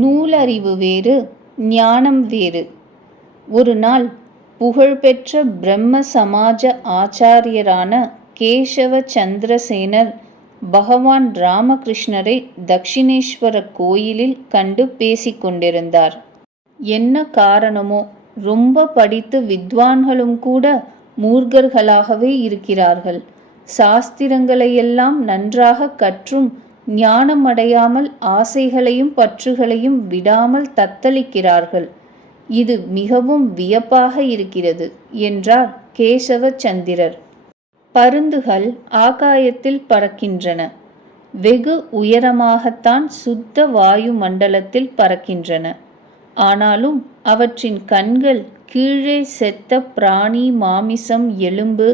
நூலறிவு வேறு ஞானம் வேறு. ஒரு நாள் புகழ்பெற்ற பிரம்ம சமாஜ ஆச்சாரியரான கேசவ சந்திரசேனர் பகவான் ராமகிருஷ்ணரை தக்ஷிணேஸ்வர கோயிலில் கண்டு பேசிக்கொண்டிருந்தார் என்ன காரணமோ ரொம்ப படித்து வித்வான்களும் கூட மூர்கர்களாகவே இருக்கிறார்கள். சாஸ்திரங்களையெல்லாம் நன்றாக கற்றும் ஞானம் அடையாமல் ஆசைகளையும் பற்றுகளையும் விடாமல் தத்தளிக்கிறார்கள். இது மிகவும் வியப்பாக இருக்கிறது என்றார் கேசவ சந்திரர் பருந்துகள் ஆகாயத்தில் பறக்கின்றன. வெகு உயரமாகத்தான் சுத்த வாயு மண்டலத்தில் பறக்கின்றன. ஆனாலும் அவற்றின் கண்கள் கீழே செத்த பிராணி மாமிசம் எலும்பு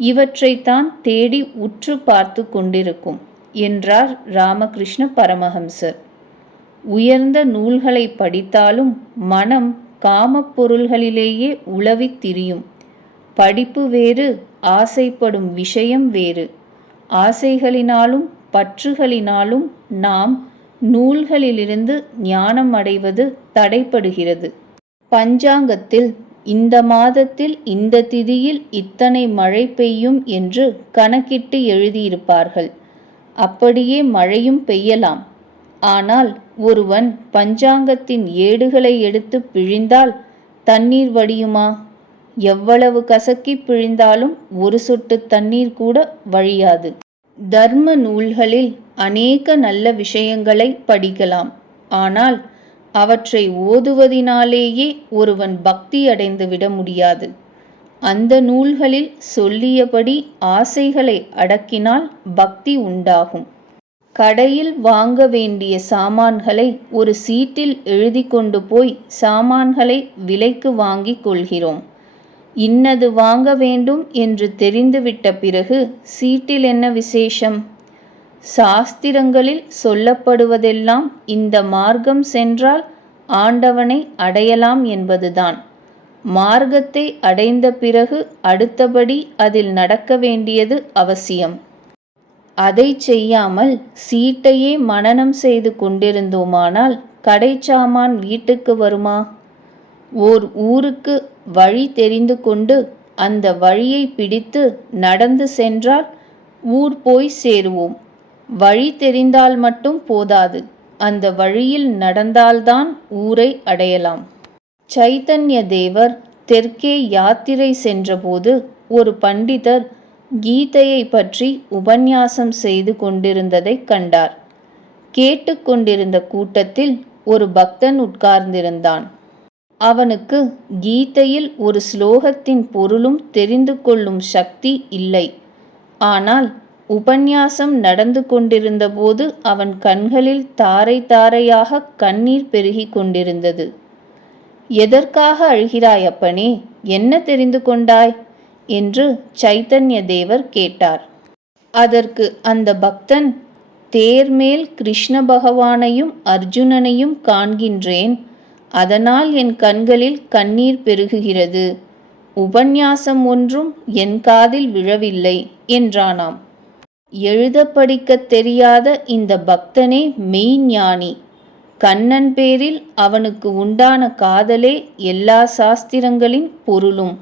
இவற்றைத்தான் தேடி உற்று பார்த்து கொண்டிருக்கும். என்றார் ராமகிருஷ்ண பரமஹம்சர். உயர்ந்த நூல்களை படித்தாலும் மனம் காமப் பொருள்களிலேயே திரியும். படிப்பு வேறு ஆசைப்படும் விஷயம் வேறு. ஆசைகளினாலும் பற்றுகளினாலும் நாம் நூல்களிலிருந்து ஞானம் அடைவது தடைப்படுகிறது பஞ்சாங்கத்தில் இந்த மாதத்தில் இந்த திதியில் இத்தனை மழை பெய்யும் என்று கணக்கிட்டு எழுதியிருப்பார்கள். அப்படியே மழையும் பெய்யலாம். ஆனால் ஒருவன் பஞ்சாங்கத்தின் ஏடுகளை எடுத்து பிழிந்தால் தண்ணீர் வடியுமா? எவ்வளவு கசக்கி பிழிந்தாலும் ஒரு சொட்டு தண்ணீர் கூட வழியாது. தர்ம நூல்களில் அநேக நல்ல விஷயங்களை படிக்கலாம். ஆனால் அவற்றை ஓதுவதினாலேயே ஒருவன் பக்தி அடைந்து விட முடியாது. அந்த நூல்களில் சொல்லியபடி ஆசைகளை அடக்கினால் பக்தி உண்டாகும். கடையில் வாங்க வேண்டிய சாமான்களை ஒரு சீட்டில் எழுதி கொண்டு போய் சாமான்களை விலைக்கு வாங்கிக் கொள்கிறோம். இன்னது வாங்க வேண்டும் என்று தெரிந்துவிட்ட பிறகு சீட்டில் என்ன விசேஷம்? சாஸ்திரங்களில் சொல்லப்படுவதெல்லாம் இந்த மார்க்கம் சென்றால் ஆண்டவனை அடையலாம் என்பதுதான். மார்க்கத்தை அடைந்த பிறகு அடுத்தபடி அதில் நடக்க வேண்டியது அவசியம். அதை செய்யாமல் சீட்டையே மனனம் செய்து கொண்டிருந்தோமானால் கடைச்சாமான் வீட்டுக்கு வருமா? ஓர் ஊருக்கு வழி தெரிந்து கொண்டு அந்த வழியை பிடித்து நடந்து சென்றால் ஊர் போய் சேருவோம். வழி தெரிந்தால் மட்டும் போதாது. அந்த வழியில் நடந்தால்தான் ஊரை அடையலாம். சைத்தன்ய தேவர் தெற்கே யாத்திரை சென்றபோது ஒரு பண்டிதர் கீதையை பற்றி உபன்யாசம் செய்து கொண்டிருந்ததை கண்டார். கேட்டுக்கொண்டிருந்த கூட்டத்தில் ஒரு பக்தன் உட்கார்ந்திருந்தான். அவனுக்கு கீதையில் ஒரு ஸ்லோகத்தின் பொருளும் தெரிந்து கொள்ளும் சக்தி இல்லை. ஆனால் உபன்யாசம் நடந்து கொண்டிருந்தபோது அவன் கண்களில் தாரை தாரையாக கண்ணீர் பெருகிக் கொண்டிருந்தது. எதற்காக அழுகிறாய் அப்பனே? என்ன தெரிந்து கொண்டாய்? என்று சைத்தன்ய தேவர் கேட்டார். அதற்கு அந்த பக்தன் தேர்மேல் கிருஷ்ண பகவானையும் அர்ஜுனனையும் காண்கின்றேன். அதனால் என் கண்களில் கண்ணீர் பெருகுகிறது. உபன்யாசம் ஒன்றும் என் காதில் விழவில்லை என்றானாம். எழுத படிக்கத் தெரியாத இந்த பக்தனே மெய்ஞானி. கண்ணன் பேரில் அவனுக்கு உண்டான காதலே எல்லா சாஸ்திரங்களின் பொருளும்.